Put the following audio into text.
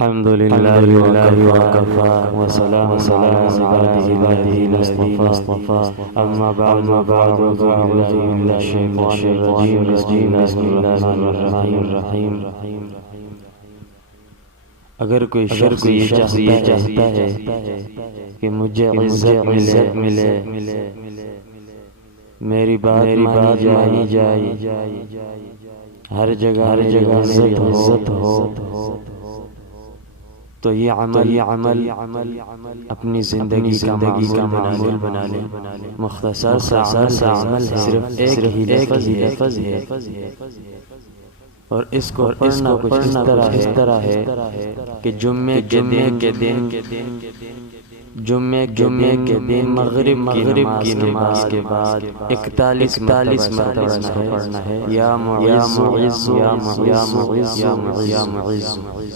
अल्हम्दुलिल्लाहि वकफ़ा वसलामुन अला इबादिही मुस्तफ़ा अम्मा बअद फ़अऊज़ु बिल्लाहि मिनश शैतानिर रजीम बिस्मिल्लाहिर रहमानिर रहीम। अगर कोई शख्स ये चाहता है कि मुझे इज़्ज़त मिले, मेरी बात मानी जाए, हर जगह इज़्ज़त हो, तो ये अमल अपनी ज़िंदगी का मामूल बना ले। मुख्तसर सा अमल है, सिर्फ एक ही लफ्ज़ है और इसको पढ़ना कुछ इस तरह है कि जुम्मे के दिन मगरिब की नमाज के बाद 41 मरतबा पढ़ना है, या मुइज़्ज़ या मुइज़्ज़।